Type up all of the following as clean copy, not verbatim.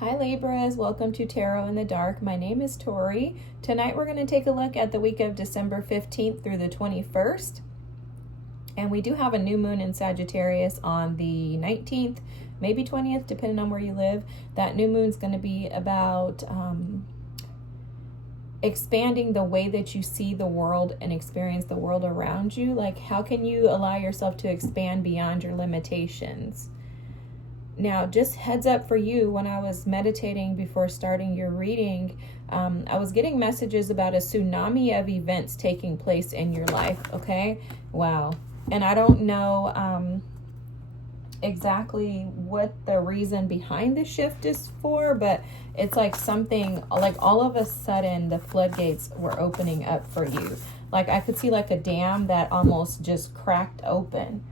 Hi Libras, welcome to Tarot in the Dark. My name is Tori. Tonight we're going to take a look at the week of December 15th through the 21st. And we do have a new moon in Sagittarius on the 19th, maybe 20th, depending on where you live. That new moon's going to be about expanding the way that you see the world and experience the world around you. Like, how can you allow yourself to expand beyond your limitations? Now, just heads up for you, when I was meditating before starting your reading, I was getting messages about a tsunami of events taking place in your life, okay? Wow. And I don't know exactly what the reason behind the shift is for, but it's like something, like all of a sudden the floodgates were opening up for you. Like I could see like a dam that almost just cracked open,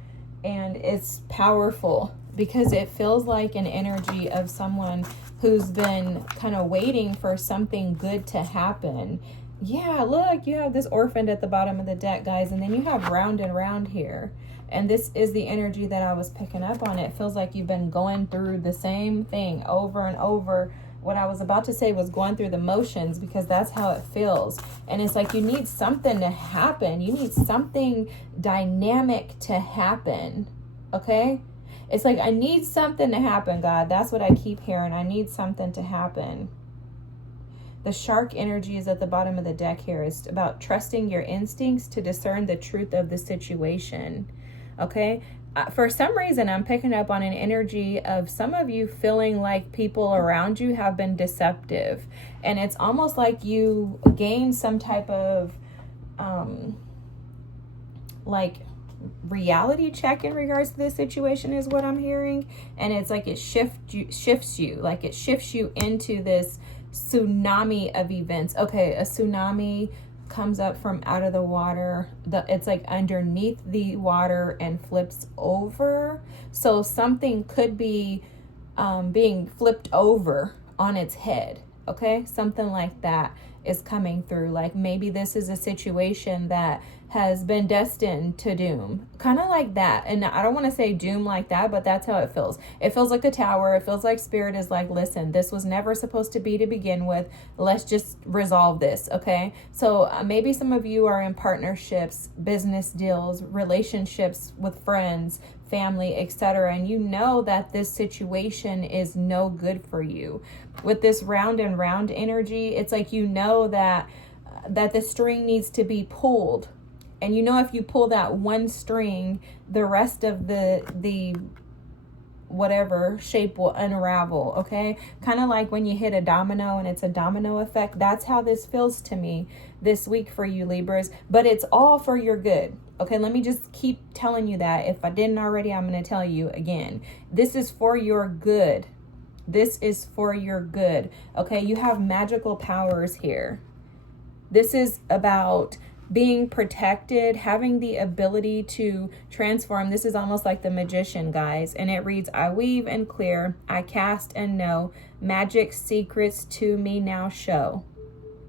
and it's powerful because it feels like an energy of someone who's been kind of waiting for something good to happen. Yeah, look, you have this orphaned at the bottom of the deck, guys, and then you have round and round here. And this is the energy that I was picking up on. It feels like you've been going through the same thing over and over. What I was about to say was going through the motions, because that's how it feels. And it's like you need something to happen. You need something dynamic to happen, okay? It's like, I need something to happen, God. That's what I keep hearing. I need something to happen. The shark energy is at the bottom of the deck here. It's about trusting your instincts to discern the truth of the situation. Okay? For some reason, I'm picking up on an energy of some of you feeling like people around you have been deceptive. And it's almost like you gain some type of, reality check in regards to this situation is what I'm hearing. And it's like it shifts you into this tsunami of events. Okay, a tsunami comes up from out of the water. It's like underneath the water and flips over. So something could be being flipped over on its head. Okay, something like that is coming through. Like maybe this is a situation that has been destined to doom, kind of like that. And I don't want to say doom like that, but that's how it feels. It feels like a tower. It feels like spirit is like, listen, this was never supposed to be to begin with. Let's just resolve this. Okay. So maybe some of you are in partnerships, business deals, relationships with friends, family, etc. And you know that this situation is no good for you. With this round and round energy, it's like, you know that the string needs to be pulled. And you know, if you pull that one string, the rest of the whatever shape will unravel, okay? Kind of like when you hit a domino and it's a domino effect. That's how this feels to me this week for you, Libras. But it's all for your good, okay? Let me just keep telling you that. If I didn't already, I'm going to tell you again. This is for your good. This is for your good, okay? You have magical powers here. This is about being protected, having the ability to transform. This is almost like the magician, guys. And it reads, I weave and clear, I cast and know, magic secrets to me now show.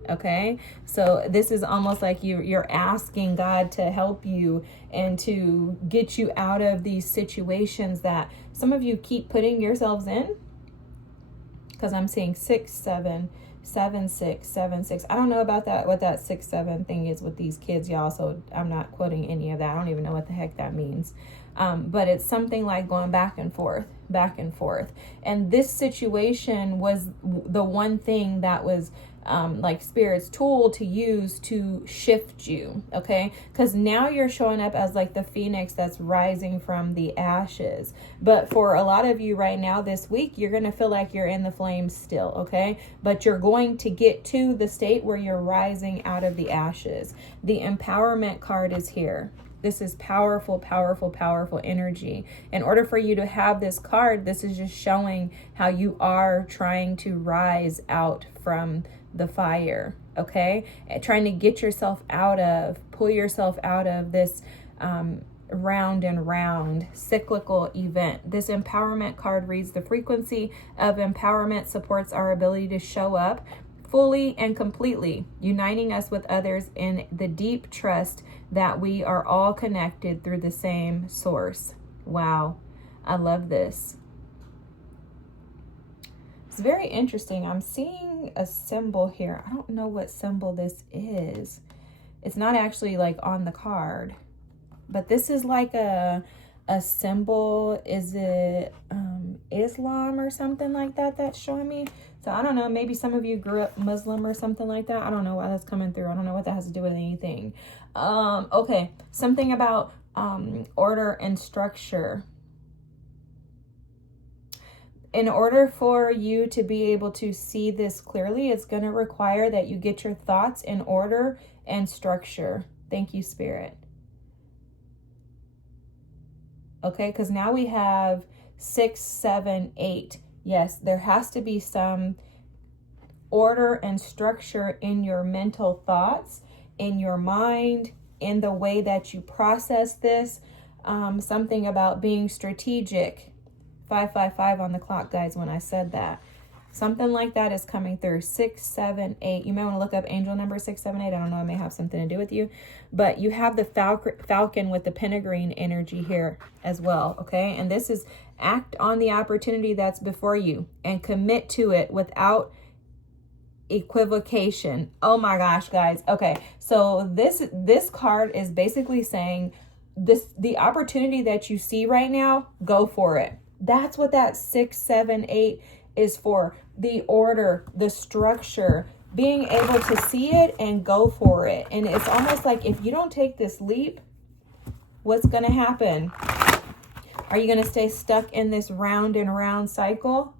Okay, so this is almost like you're asking God to help you and to get you out of these situations that some of you keep putting yourselves in. Because I'm seeing 6, 7, 7, 6, 7, 6. I don't know about that, what that 6, 7 thing is with these kids, y'all. So I'm not quoting any of that. I don't even know what the heck that means. But it's something like going back and forth, back and forth. And this situation was the one thing that was like Spirit's tool to use to shift you, okay? Because now you're showing up as like the phoenix that's rising from the ashes. But for a lot of you right now this week, you're going to feel like you're in the flames still, okay? But you're going to get to the state where you're rising out of the ashes. The empowerment card is here. This is powerful, powerful, powerful energy. In order for you to have this card, this is just showing how you are trying to rise out from the fire, okay? Trying to get yourself pull yourself out of this round and round cyclical event. This empowerment card reads, the frequency of empowerment supports our ability to show up fully and completely, uniting us with others in the deep trust that we are all connected through the same source. Wow, I love this. It's very interesting. I'm seeing a symbol here. I don't know what symbol this is. It's not actually like on the card, but this is like a symbol. Is it Islam or something like that that's showing me? So I don't know, maybe some of you grew up Muslim or something like that. I don't know why that's coming through. I don't know what that has to do with anything. Okay, something about order and structure. In order for you to be able to see this clearly, it's going to require that you get your thoughts in order and structure. Thank you, Spirit. Okay, because now we have 6, 7, 8. Yes, there has to be some order and structure in your mental thoughts, in your mind, in the way that you process this. Something about being strategic. 555 on the clock, guys, when I said that. Something like that is coming through. 6, 7, 8. You may want to look up angel number 678. I don't know. It may have something to do with you. But you have the falcon with the pentagreen energy here as well. Okay. And this is act on the opportunity that's before you and commit to it without equivocation. Oh my gosh, guys. Okay. So this card is basically saying the opportunity that you see right now, go for it. That's what that 6, 7, 8 is for. The order, the structure, being able to see it and go for it. And it's almost like if you don't take this leap, what's going to happen? Are you going to stay stuck in this round and round cycle?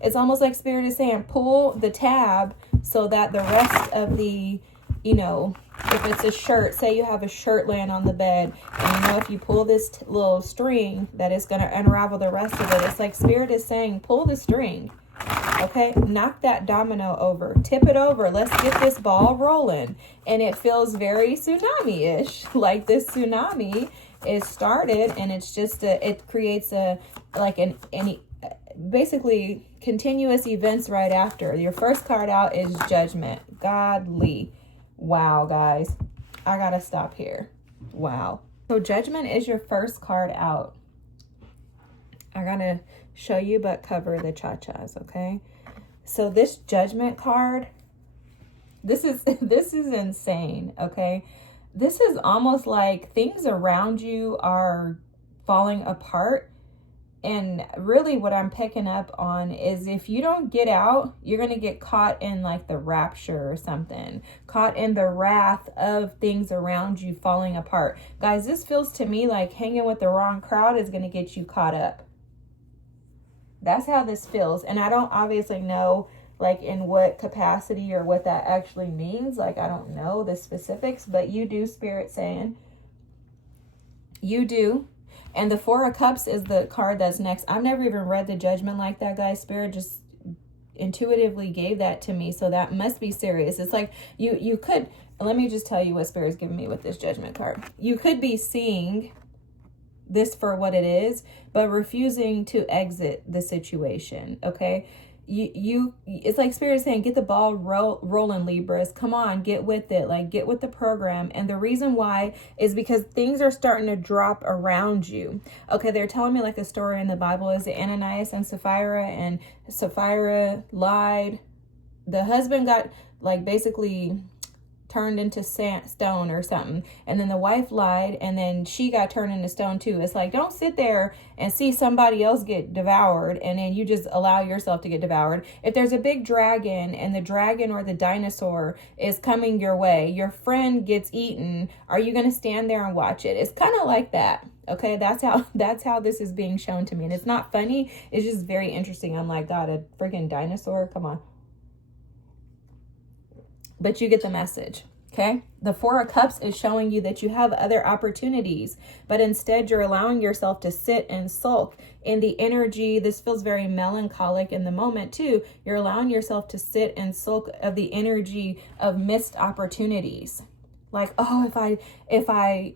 It's almost like Spirit is saying, pull the tab so that the rest of the, if it's a shirt, say you have a shirt laying on the bed, and if you pull this little string, that is going to unravel the rest of it. It's like Spirit is saying, pull the string. Okay, knock that domino over, tip it over. Let's get this ball rolling. And it feels very tsunami-ish, like this tsunami is started, and it's just it creates basically continuous events right after. Your first card out is Judgment. Godly. Wow, guys, I gotta stop here. Wow. So Judgment is your first card out. I gotta show you, but cover the cha-chas, okay? So this Judgment card, this is insane, okay? This is almost like things around you are falling apart. And really what I'm picking up on is if you don't get out, you're going to get caught in like the rapture or something. Caught in the wrath of things around you falling apart. Guys, this feels to me like hanging with the wrong crowd is going to get you caught up. That's how this feels. And I don't obviously know like in what capacity or what that actually means. Like I don't know the specifics, but you do, Spirit saying. You do. And the 4 of Cups is the card that's next. I've never even read the Judgment like that, guys. Spirit just intuitively gave that to me. So that must be serious. It's like you could, let me just tell you what Spirit's giving me with this Judgment card. You could be seeing this for what it is, but refusing to exit the situation, okay? It's like Spirit is saying, get the ball rolling, Libras. Come on, get with it. Like, get with the program. And the reason why is because things are starting to drop around you. Okay, they're telling me like a story in the Bible. Is it Ananias and Sapphira lied? The husband got like basically turned into stone or something, and then the wife lied, and then she got turned into stone too. It's like, don't sit there and see somebody else get devoured and then you just allow yourself to get devoured. If there's a big dragon and the dragon or the dinosaur is coming your way, your friend gets eaten, are you going to stand there and watch it? It's kind of like that. Okay, that's how this is being shown to me, and it's not funny, it's just very interesting. I'm like, God, a freaking dinosaur, come on. But you get the message, okay? The 4 of Cups is showing you that you have other opportunities, but instead you're allowing yourself to sit and sulk in the energy. This feels very melancholic in the moment too. You're allowing yourself to sit and sulk of the energy of missed opportunities. Like, oh, if I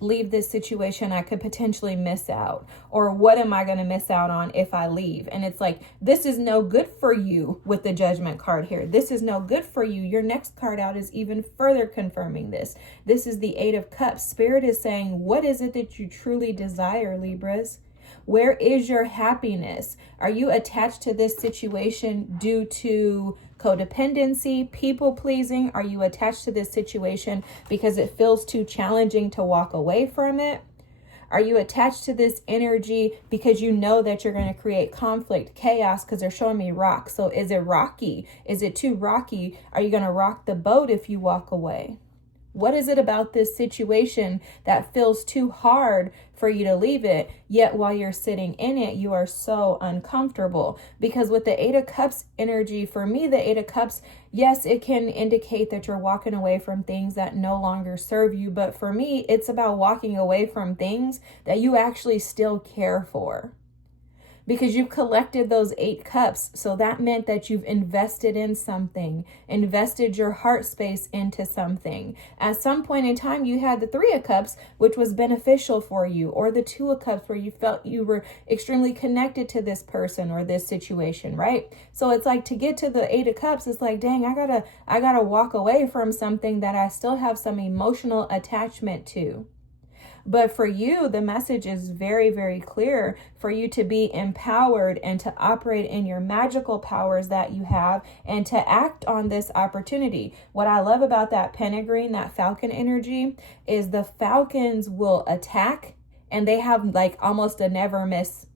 leave this situation, I could potentially miss out. Or what am I going to miss out on if I leave? And it's like, this is no good for you with the Judgment card here. This is no good for you. Your next card out is even further confirming this. This is the 8 of Cups. Spirit is saying, what is it that you truly desire, Libras? Where is your happiness? Are you attached to this situation due to codependency, people pleasing? Are you attached to this situation because it feels too challenging to walk away from it? Are you attached to this energy because you know that you're going to create conflict, chaos, because they're showing me rock? So is it rocky? Is it too rocky? Are you going to rock the boat if you walk away? What is it about this situation that feels too hard for you to leave it, yet while you're sitting in it, you are so uncomfortable? Because with the Eight of Cups energy, for me, the Eight of Cups, yes, it can indicate that you're walking away from things that no longer serve you. But for me, it's about walking away from things that you actually still care for. Because you've collected those 8 cups. So that meant that you've invested in something, invested your heart space into something. At some point in time, you had the 3 of Cups, which was beneficial for you, or the 2 of Cups, where you felt you were extremely connected to this person or this situation, right? So it's like, to get to the 8 of Cups, it's like, dang, I gotta walk away from something that I still have some emotional attachment to. But for you, the message is very, very clear for you to be empowered and to operate in your magical powers that you have and to act on this opportunity. What I love about that pentagram, that falcon energy, is the falcons will attack and they have like almost a never miss.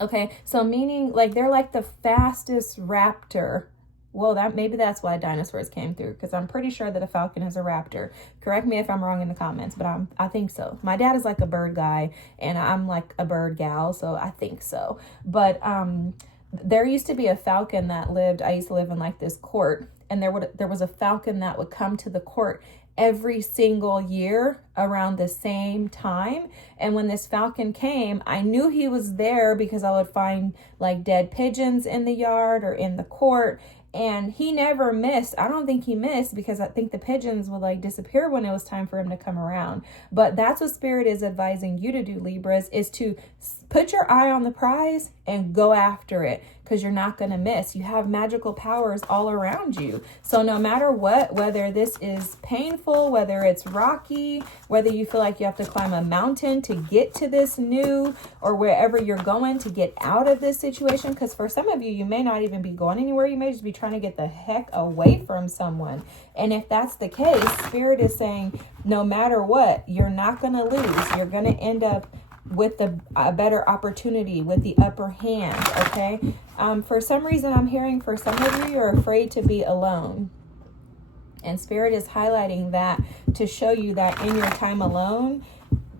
Okay, so meaning like they're like the fastest raptor. Well, maybe that's why dinosaurs came through, because I'm pretty sure that a falcon is a raptor. Correct me if I'm wrong in the comments, but I think so. My dad is like a bird guy, and I'm like a bird gal, so I think so. But there used to be a falcon that lived. I used to live in like this court, and there was a falcon that would come to the court every single year around the same time. And when this falcon came, I knew he was there because I would find like dead pigeons in the yard or in the court. And he never missed. I don't think he missed, because I think the pigeons would like disappear when it was time for him to come around. But that's what Spirit is advising you to do, Libras, is to put your eye on the prize and go after it, because you're not going to miss. You have magical powers all around you. So no matter what, whether this is painful, whether it's rocky, whether you feel like you have to climb a mountain to get to this new, or wherever you're going to get out of this situation, because for some of you, you may not even be going anywhere. You may just be trying to get the heck away from someone. And if that's the case, Spirit is saying, no matter what, you're not going to lose. You're going to end up with a better opportunity, with the upper hand, okay? For some reason, I'm hearing for some of you, you're afraid to be alone. And Spirit is highlighting that to show you that in your time alone,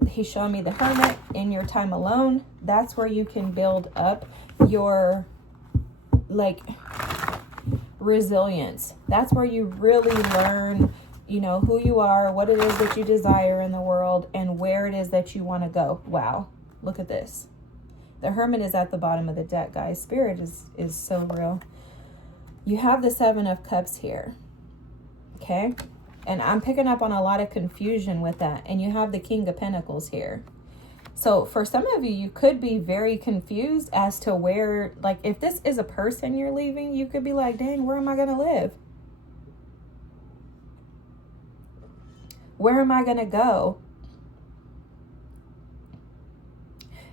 He's showing me the Hermit. In your time alone, that's where you can build up your, like, resilience. That's where you really learn, you know, who you are, what it is that you desire in the world, and where it is that you want to go. Wow, look at this. The Hermit is at the bottom of the deck, guys. Spirit is so real. You have the 7 of Cups here, okay? And I'm picking up on a lot of confusion with that. And you have the King of Pentacles here. So for some of you, you could be very confused as to where, like, if this is a person you're leaving, you could be like, dang, where am I going to live? Where am I going to go?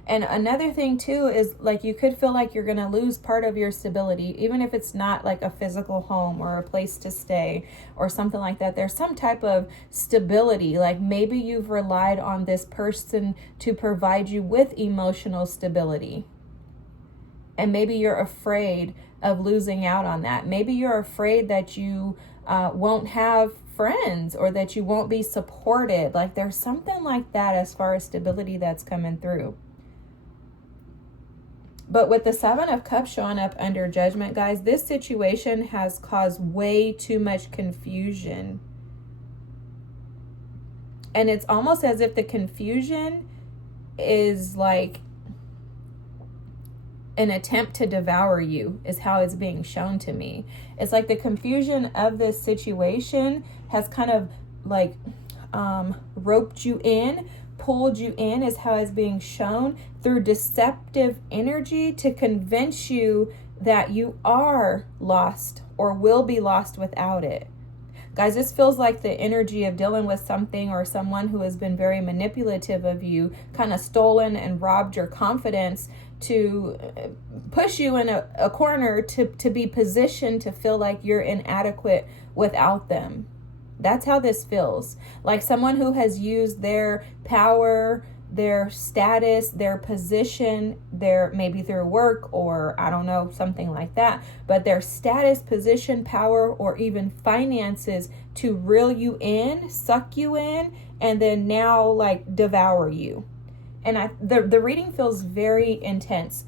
And another thing too is, like, you could feel like you're going to lose part of your stability, even if it's not like a physical home or a place to stay or something like that. There's some type of stability. Like maybe you've relied on this person to provide you with emotional stability. And maybe you're afraid of losing out on that. Maybe you're afraid that you won't have friends, or that you won't be supported. Like there's something like that as far as stability that's coming through. But with the 7 of Cups showing up under Judgment, guys, this situation has caused way too much confusion. And it's almost as if the confusion is like an attempt to devour you, is how it's being shown to me. It's like the confusion of this situation has kind of like roped you in, pulled you in, is how it's being shown through deceptive energy to convince you that you are lost or will be lost without it. Guys, this feels like the energy of dealing with something or someone who has been very manipulative of you, kind of stolen and robbed your confidence to push you in a corner to be positioned to feel like you're inadequate without them. That's how this feels. Like someone who has used their power, their status, their position, their maybe their work, or I don't know, something like that, but their status, position, power, or even finances to reel you in, suck you in, and then now like devour you. And the reading feels very intense.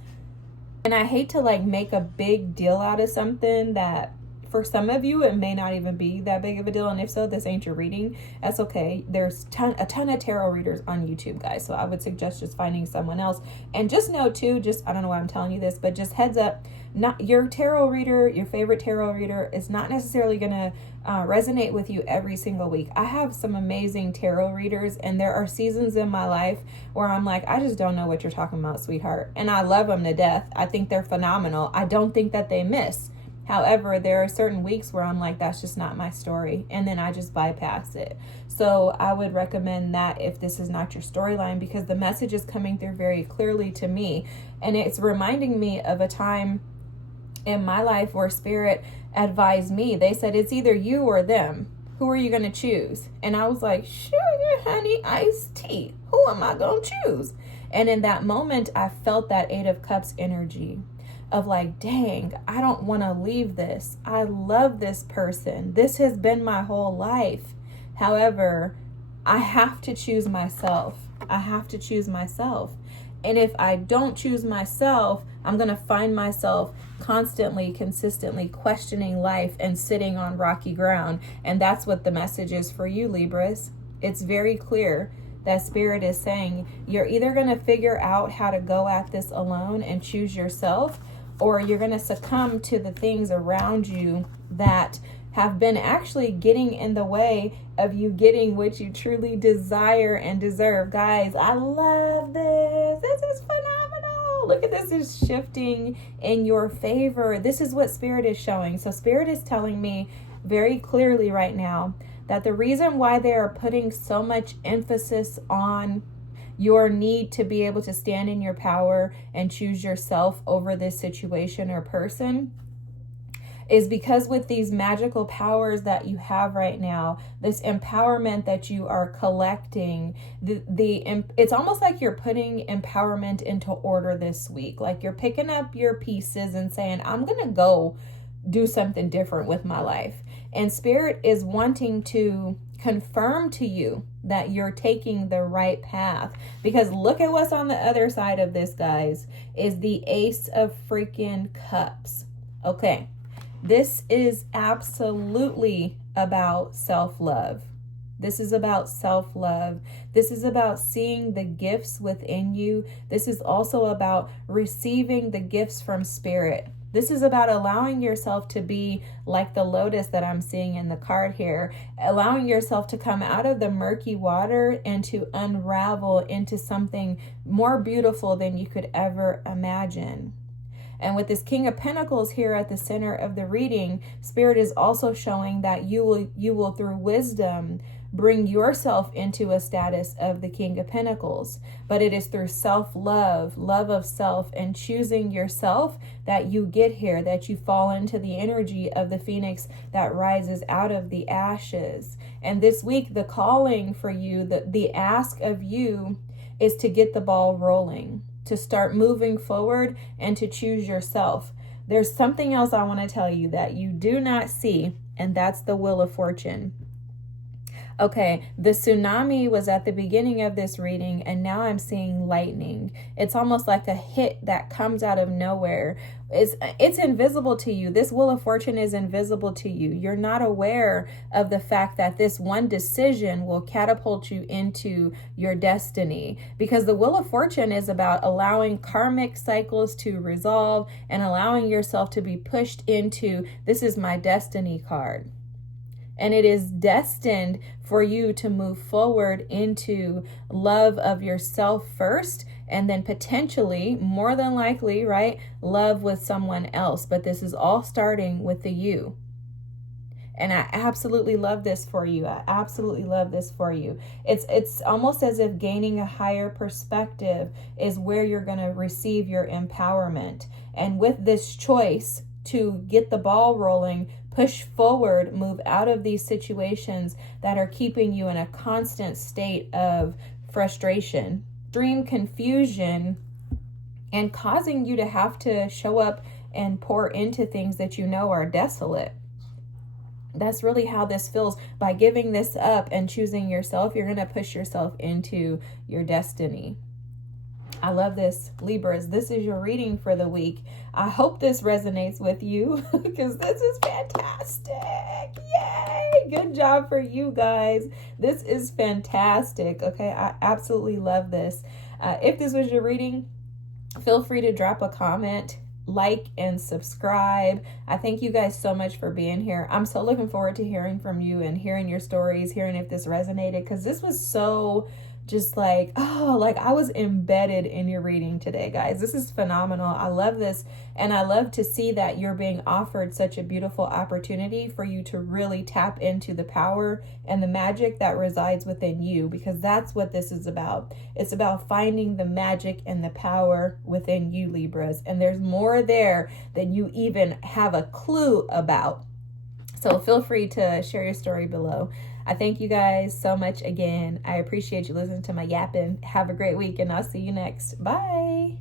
And I hate to like make a big deal out of something that for some of you, it may not even be that big of a deal. And if so, this ain't your reading. That's okay. There's a ton of tarot readers on YouTube, guys. So I would suggest just finding someone else. And just know too, I don't know why I'm telling you this, but just heads up, not your tarot reader, your favorite tarot reader is not necessarily going to resonate with you every single week. I have some amazing tarot readers, and there are seasons in my life where I'm like, I just don't know what you're talking about, sweetheart. And I love them to death. I think they're phenomenal. I don't think that they miss. However, there are certain weeks where I'm like, that's just not my story. And then I just bypass it. So I would recommend that if this is not your storyline, because the message is coming through very clearly to me. And it's reminding me of a time in my life where Spirit advised me. They said, it's either you or them. Who are you going to choose? And I was like, sugar, honey, iced tea. Who am I going to choose? And in that moment, I felt that Eight of Cups energy of like, dang, I don't want to leave this. I love this person. This has been my whole life. However, I have to choose myself. I have to choose myself. And if I don't choose myself, I'm going to find myself constantly, consistently questioning life and sitting on rocky ground. And that's what the message is for you, Libras. It's very clear that Spirit is saying you're either going to figure out how to go at this alone and choose yourself, or you're going to succumb to the things around you that have been actually getting in the way of you getting what you truly desire and deserve. Guys, I love this. This is phenomenal. Look at this. Is shifting in your favor. This is what Spirit is showing. So Spirit is telling me very clearly right now that the reason why they are putting so much emphasis on your need to be able to stand in your power and choose yourself over this situation or person is because with these magical powers that you have right now, this empowerment that you are collecting, it's almost like you're putting empowerment into order this week. Like you're picking up your pieces and saying, I'm going to go do something different with my life. And Spirit is wanting to confirm to you that you're taking the right path, because look at what's on the other side of this, guys, is the Ace of freaking Cups. Okay, this is absolutely about self-love. This is about self-love. This is about seeing the gifts within you. This is also about receiving the gifts from Spirit. This is about allowing yourself to be like the lotus that I'm seeing in the card here, allowing yourself to come out of the murky water and to unravel into something more beautiful than you could ever imagine. And with this King of Pentacles here at the center of the reading, Spirit is also showing that you will through wisdom bring yourself into a status of the King of Pentacles. But it is through self-love, love of self, and choosing yourself that you get here, that you fall into the energy of the phoenix that rises out of the ashes. And this week, the calling for you, the ask of you is to get the ball rolling, to start moving forward and to choose yourself. There's something else I want to tell you that you do not see, and that's the Wheel of Fortune. Okay, the tsunami was at the beginning of this reading, and now I'm seeing lightning. It's almost like a hit that comes out of nowhere. It's invisible to you. This Wheel of Fortune is invisible to you. You're not aware of the fact that this one decision will catapult you into your destiny, because the Wheel of Fortune is about allowing karmic cycles to resolve and allowing yourself to be pushed into, this is my destiny card. And it is destined for you to move forward into love of yourself first, and then potentially, more than likely, right, love with someone else. But this is all starting with the you. And I absolutely love this for you. I absolutely love this for you. It's almost as if gaining a higher perspective is where you're going to receive your empowerment. And with this choice to get the ball rolling, push forward, move out of these situations that are keeping you in a constant state of frustration, extreme confusion, and causing you to have to show up and pour into things that you know are desolate. That's really how this feels. By giving this up and choosing yourself, you're going to push yourself into your destiny. I love this, Libras. This is your reading for the week. I hope this resonates with you because this is fantastic. Yay! Good job for you guys. This is fantastic. Okay, I absolutely love this. If this was your reading, feel free to drop a comment, like, and subscribe. I thank you guys so much for being here. I'm so looking forward to hearing from you and hearing your stories, hearing if this resonated, because this was so just like, oh, like I was embedded in your reading today, guys. This is phenomenal. I love this. And I love to see that you're being offered such a beautiful opportunity for you to really tap into the power and the magic that resides within you, because that's what this is about. It's about finding the magic and the power within you, Libras. And there's more there than you even have a clue about. So feel free to share your story below. I thank you guys so much again. I appreciate you listening to my yapping. Have a great week, and I'll see you next. Bye.